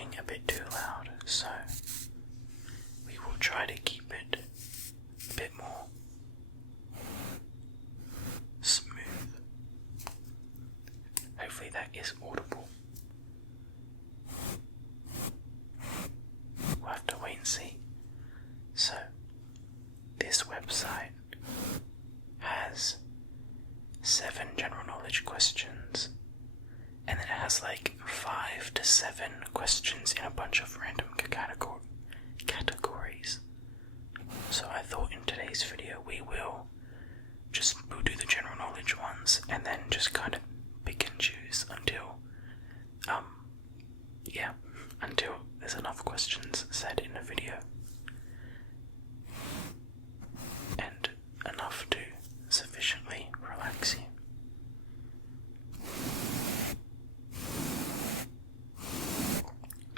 watching a bit too loud, so we will try to keep it a bit more smooth. Hopefully that is audible. We'll have to wait and see. So, this website has 7 general knowledge questions, and then it has like 5 to 7 questions in a bunch of random categories. So I thought in today's video we'll do the general knowledge ones and then just kind of pick and choose until there's enough questions said in the video and enough to sufficiently relax you.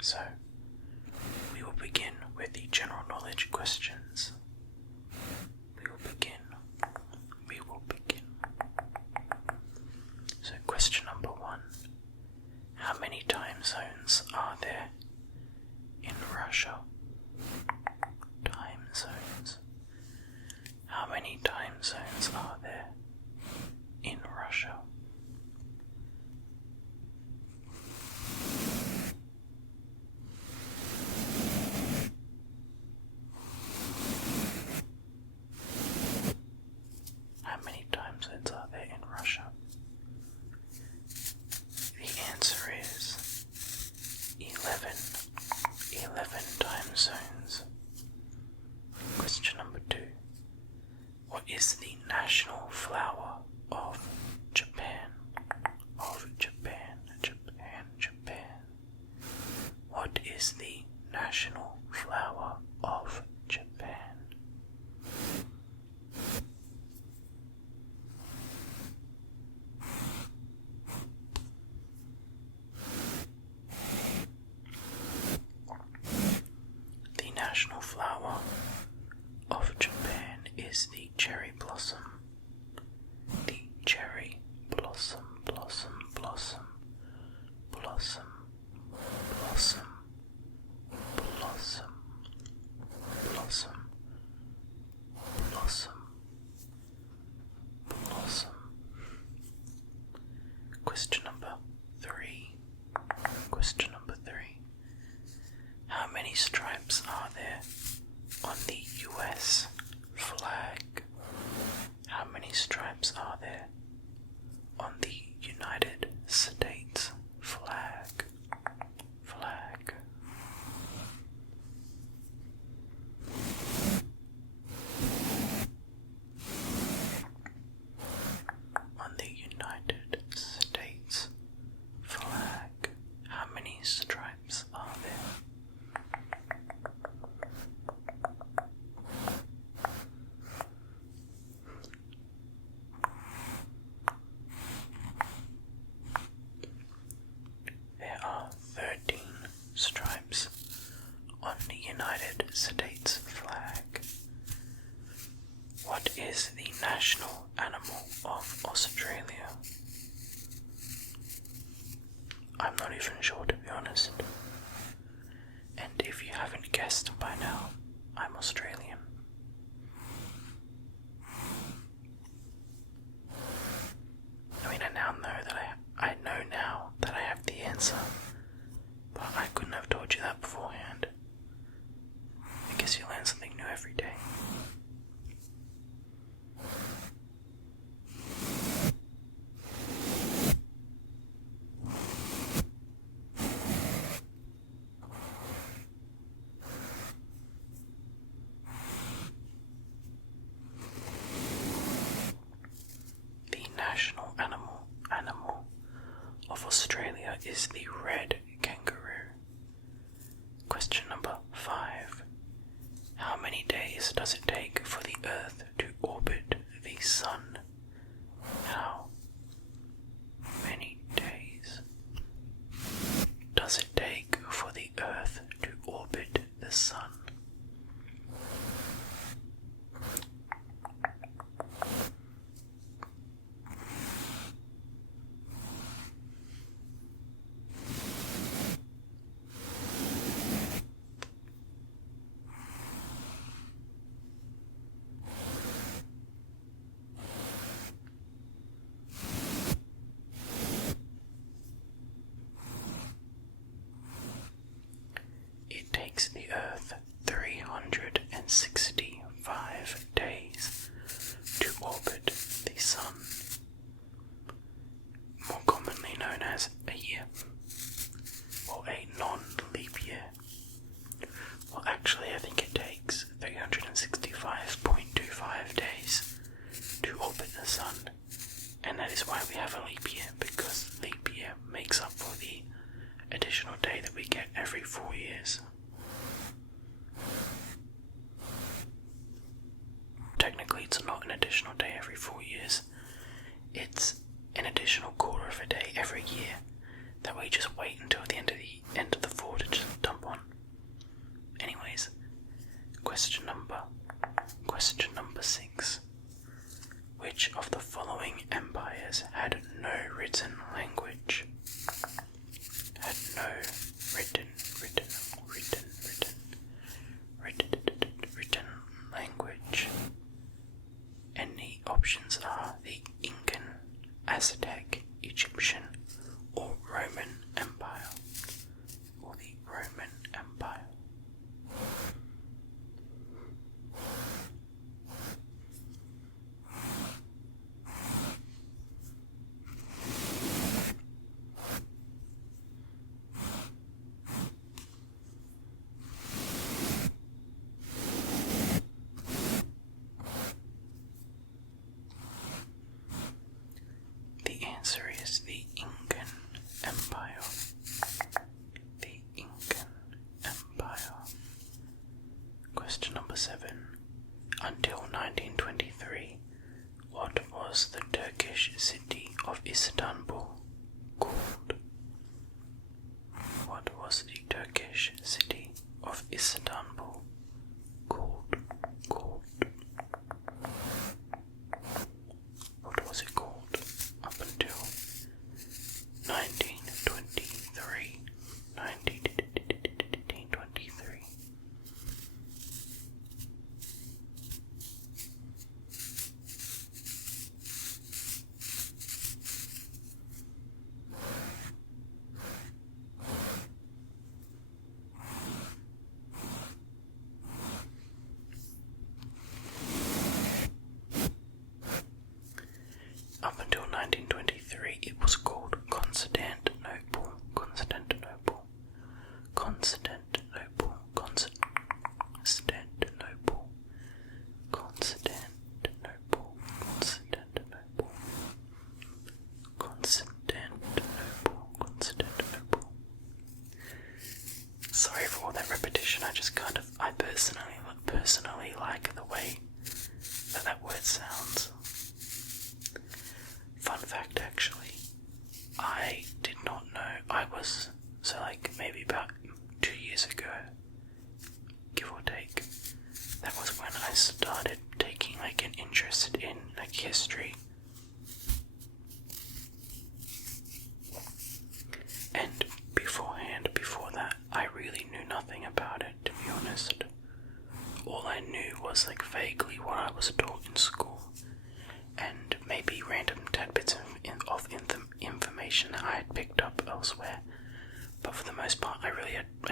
So, we will begin with the general knowledge questions. We will begin. So, question number 1. How many time zones are there in Russia? Time zones. How many time zones are there in Russia? How many time zones are there in Russia? The answer is 11. 11 time zones. Question number 2. What is the national flower of Japan? Japan. What is the national flower of Japan? The national flower of Japan is the cherry blossom. The cherry blossom. Question number 3. How many stripes are there on the US flag? How many stripes are there on the United States flag? On the United States flag, how many stripes are there? There are 13 stripes on the United States flag. What is the national animal of Australia? I'm not even sure, to be honest. And if you haven't guessed by now, I'm Australian. I mean, I know now that I have the answer, but I couldn't have told you that beforehand. I guess you learn something new every day. orbit the Sun, more commonly known as a year, or a non-leap year. Well, actually, I think it takes 365.25 days to orbit the Sun, and that is why we have a leap year, because leap year makes up for the additional day that we get every 4 years. Technically, it's not an additional day every 4 years. It's an additional quarter of a day every year that we just wait until the end of the 4 to just dump on. Anyways, question number 6. Which of the following empires had no written language? Had no written language. And the options are the Incan, Aztec, Egyptian, or Roman Empire. Or the Roman Empire. The answer is the Incan Empire. The Incan Empire. Question number 7. Until 1923, what was the Turkish city of Istanbul called? What was the Turkish city of Istanbul called? What was it called up until 1923? 1923. Up until 1923, it was called Constantinople. Constantinople. Constantinople. Constantinople. Constantinople. Constantinople. Constantinople. Constantinople. Sorry for all that repetition. I personally like the way that word sounds. Fun fact, actually, I did not know. Maybe about 2 years ago, give or take, that was when I started taking an interest in history. And before that, I really knew nothing about it, to be honest. All I knew was vaguely what I was taught in school, and maybe random tidbits of information that I had picked up elsewhere. But for the most part, I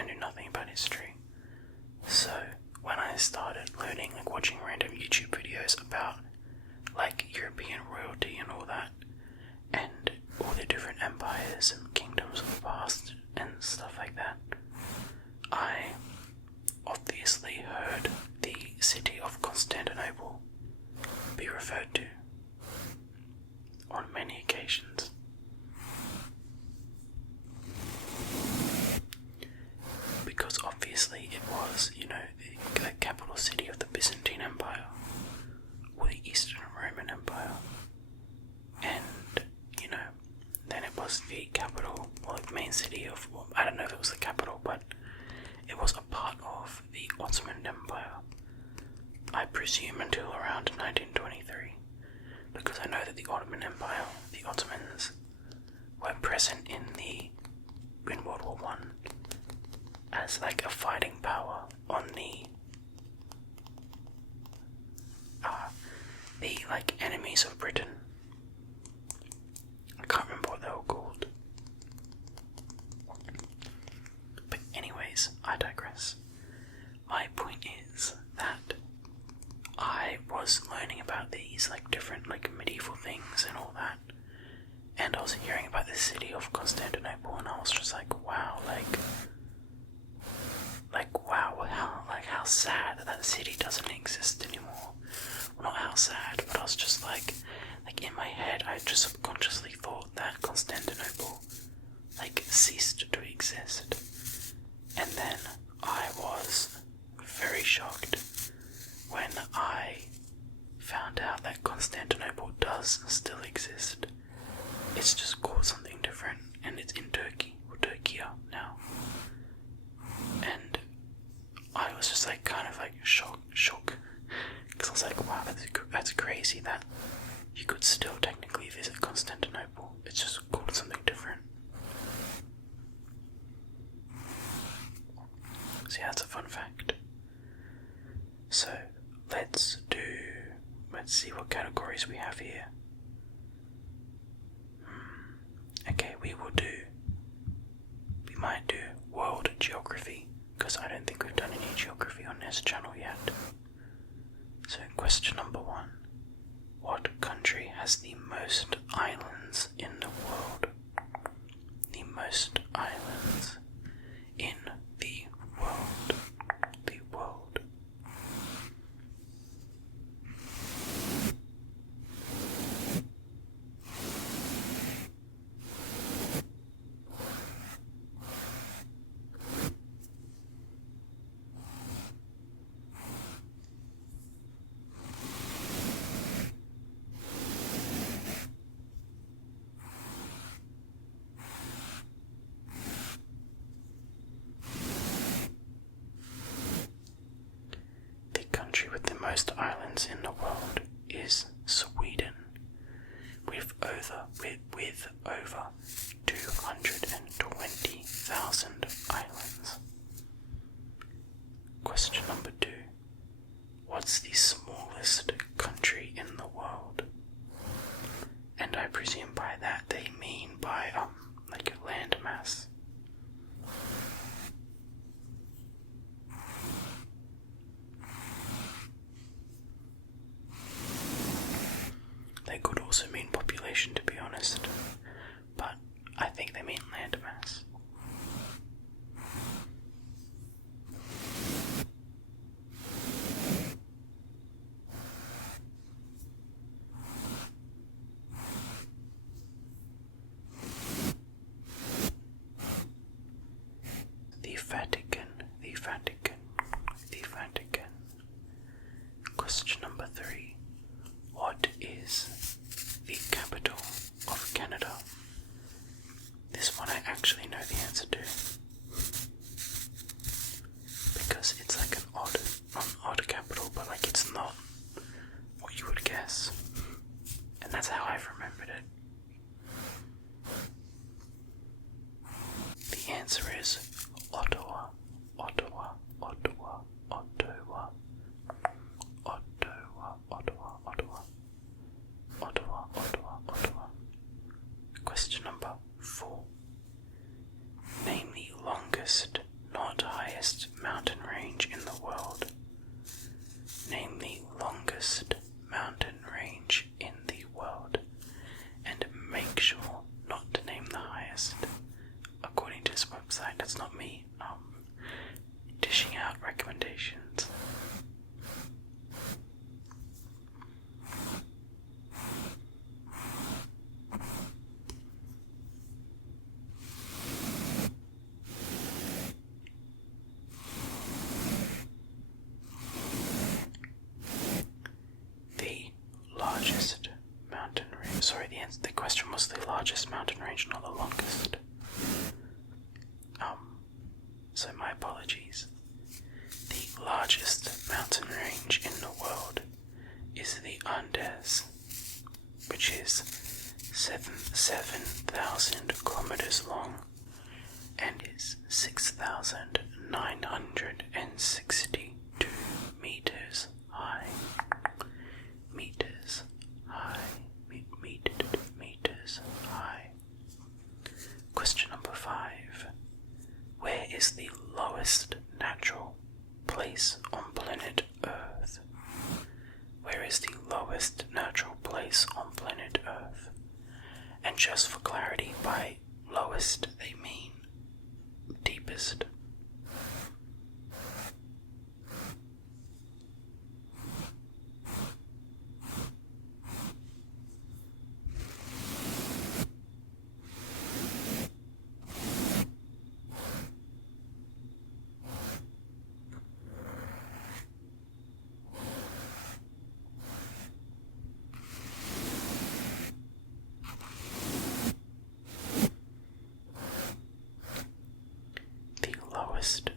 knew nothing about history. So when I started learning, watching random YouTube videos about European royalty and all that, and all the different empires and kingdoms of the past and stuff like that, I obviously heard the city of Constantinople be referred to on many occasions. Because obviously it was, the capital city of the Byzantine Empire, or the Eastern Roman Empire, and, then it was the capital, main city of, I don't know if it was the capital, but it was a part of the Ottoman Empire, I presume until around 1923, because I know that the Ottoman Empire, the Ottomans, were present in World War I as a fighting power on the enemies of Britain. I can't remember what they were called. But anyways, I digress. My point is that I was learning about these these like different like medieval things and all that. And I was hearing about the city of Constantinople, and I was just like, wow, wow, how sad that city doesn't exist anymore. Well, not how sad, but I was just like in my head, I just subconsciously thought that Constantinople like ceased to exist. And then I was very shocked when I found out that Constantinople does still exist. It's just called something different, and it's in Turkey, or Turkey now. And I was just like kind of like shook, because I was like, wow, that's crazy that you could still technically visit Constantinople. It's just called something different. So yeah, that's a fun fact. So let's see what categories we have here. Okay, we might do world geography, because I don't think we've done any geography on this channel yet. So question number 1. What country has the most islands in the world? The most islands in the world. The world. The country with the most islands in the world is Sweden, with over 220,000 islands. Question number 2. What's the smallest country in the world? And I presume by that they mean by like a land mass. They could also mean population, to be honest, but I think they mean land mass. The Vatican. Question number 3. What is the capital of Canada? This one I actually know the answer to, because it's like not an odd capital, but like it's not what you would guess, and that's how I've remembered it. The answer is Ottawa. Ottawa. Question number 4. Name the longest, not highest, mountain range in the world. Name the longest mountain range in the world, and make sure not to name the highest. According to this website, that's not me dishing out recommendations. The question was the largest mountain range, not the longest. So my apologies. The largest mountain range in the world is the Andes, which is 7,000 kilometers long and is 6,962 meters high. Meters high. Question number 5. Where is the lowest natural place on planet Earth? Where is the lowest natural just for clarity, by lowest they mean deepest.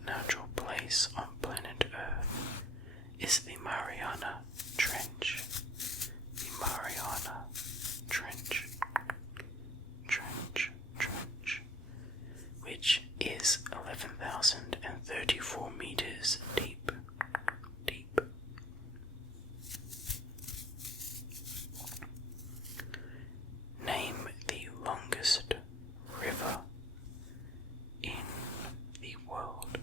Natural place on planet Earth is the Mariana Trench. The Mariana Trench. Which is 11,034 meters deep. Name the longest river in the world.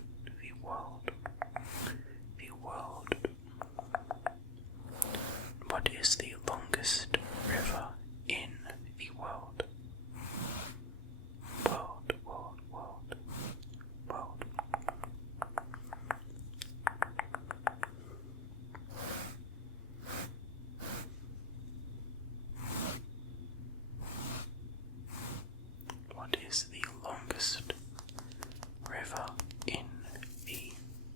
What is the longest river in the world? World. What is the longest river in the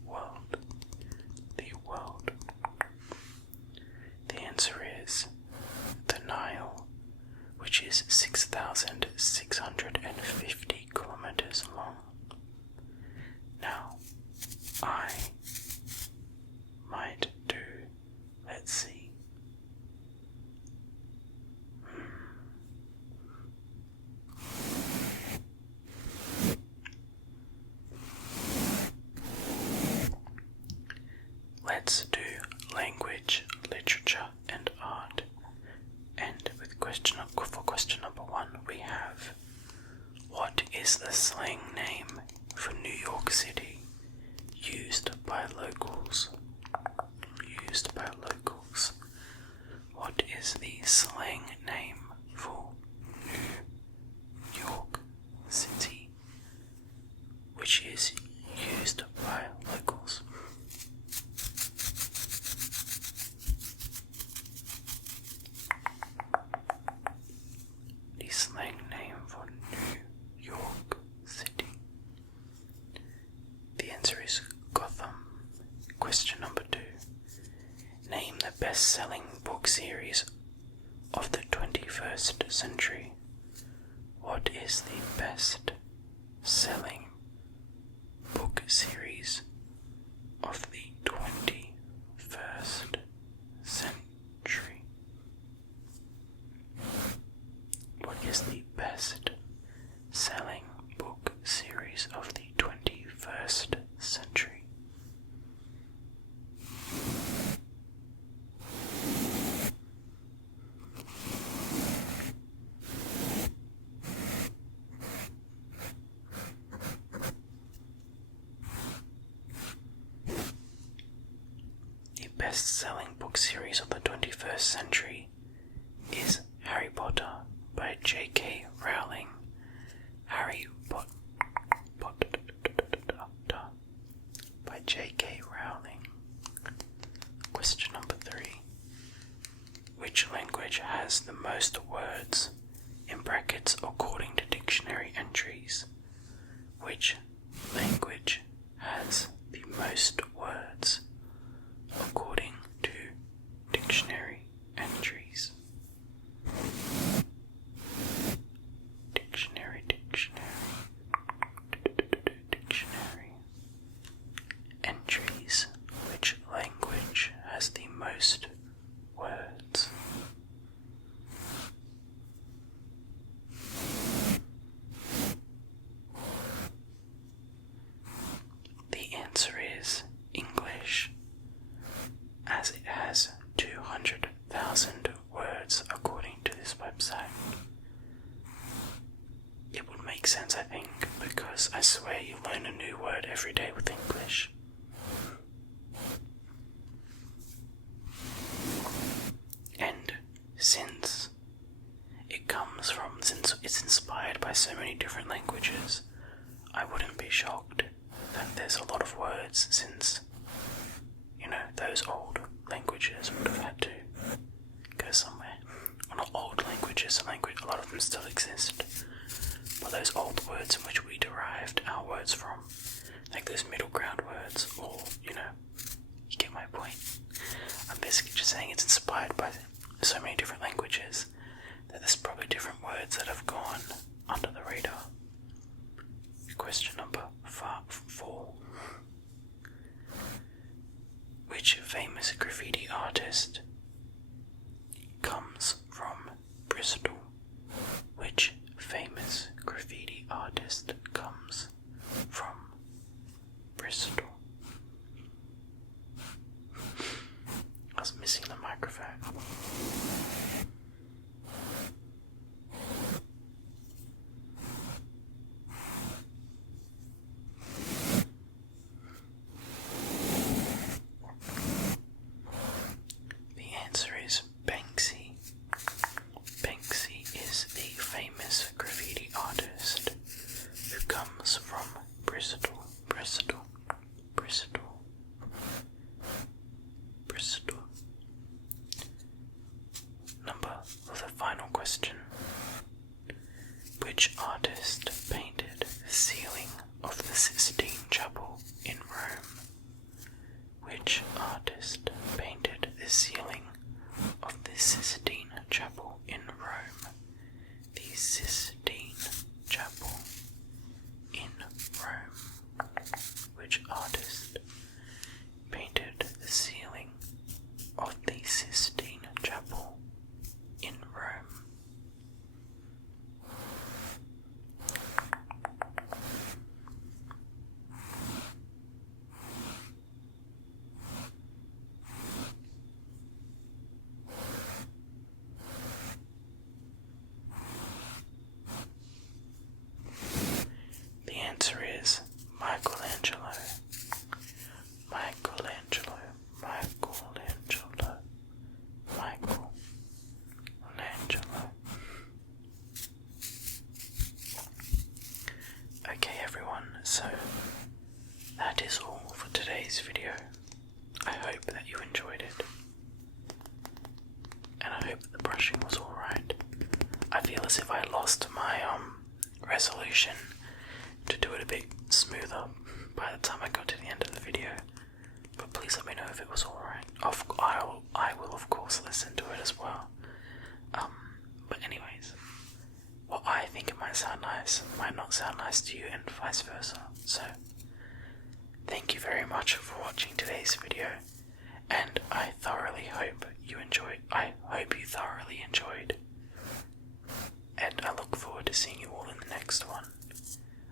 world? The answer is the Nile, which is 6,650 kilometers long. Now, I might do, let's see. Let's do language, literature, and art. And for question number 1, we have, what is the slang name for New York City used by locals? What is the slang name for New York City, which is used by locals? The slang name for New York City. The answer is Gotham. Question number 2. Name the best-selling book series of the 21st century. What is the best-selling book series of the 21st century? What is the best-selling book series of the 21st century? The best-selling book series of the 21st century is Harry Potter by J.K. Rowling. Harry Potter by J.K. Rowling. Question number 3. Which language has the most words, in brackets, according to dictionary entries? Which language has the most words, according to dictionary entries? Dictionary. Entries. Which language has the most words? The answer is English, as it has 200,000 words according to this website. It would make sense, I think, because I swear you learn a new word every day with English. And since it comes from, since it's inspired by so many different languages, I wouldn't be shocked that there's a lot of words, since, those old languages would have had to go somewhere. Well, not old languages, a lot of them still exist, but those old words in which we derived our words from, like those middle ground words, or, you get my point. I'm basically just saying it's inspired by so many different languages that there's probably different words that have gone under the radar. Question number 4. Which famous graffiti artist comes from Bristol? Which famous graffiti artist comes from Bristol? I was missing the microphone. The answer is Banksy. Banksy is the famous graffiti artist who comes from Bristol. Bristol. The final question. Which artist painted the ceiling of the Sistine Chapel in Rome? Which artist painted the ceiling of the Sistine Chapel in Rome? The Sistine Chapel in Rome. Which artist painted the ceiling of the Sistine Chapel in Rome? The answer is Michelangelo. Michelangelo. Okay everyone, so that is all for today's video. I hope that you enjoyed it, and I hope that the brushing was alright. I feel as if I lost my resolution to do it a bit smoother by the time I got to the end of the video, but please let me know if it was alright. I will of course listen to it as well. But anyways, what I think it might sound nice might not sound nice to you, and vice versa. So thank you very much for watching today's video, and I hope you thoroughly enjoyed, and I look forward to seeing you all in the next one.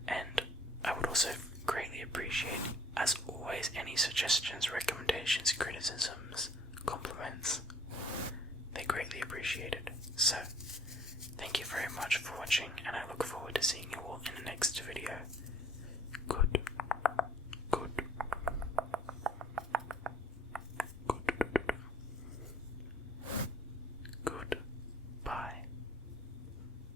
And I would also greatly appreciate, as always, any suggestions, recommendations, criticisms, compliments. They're greatly appreciated. So thank you very much for watching, and I look forward to seeing you all in the next video.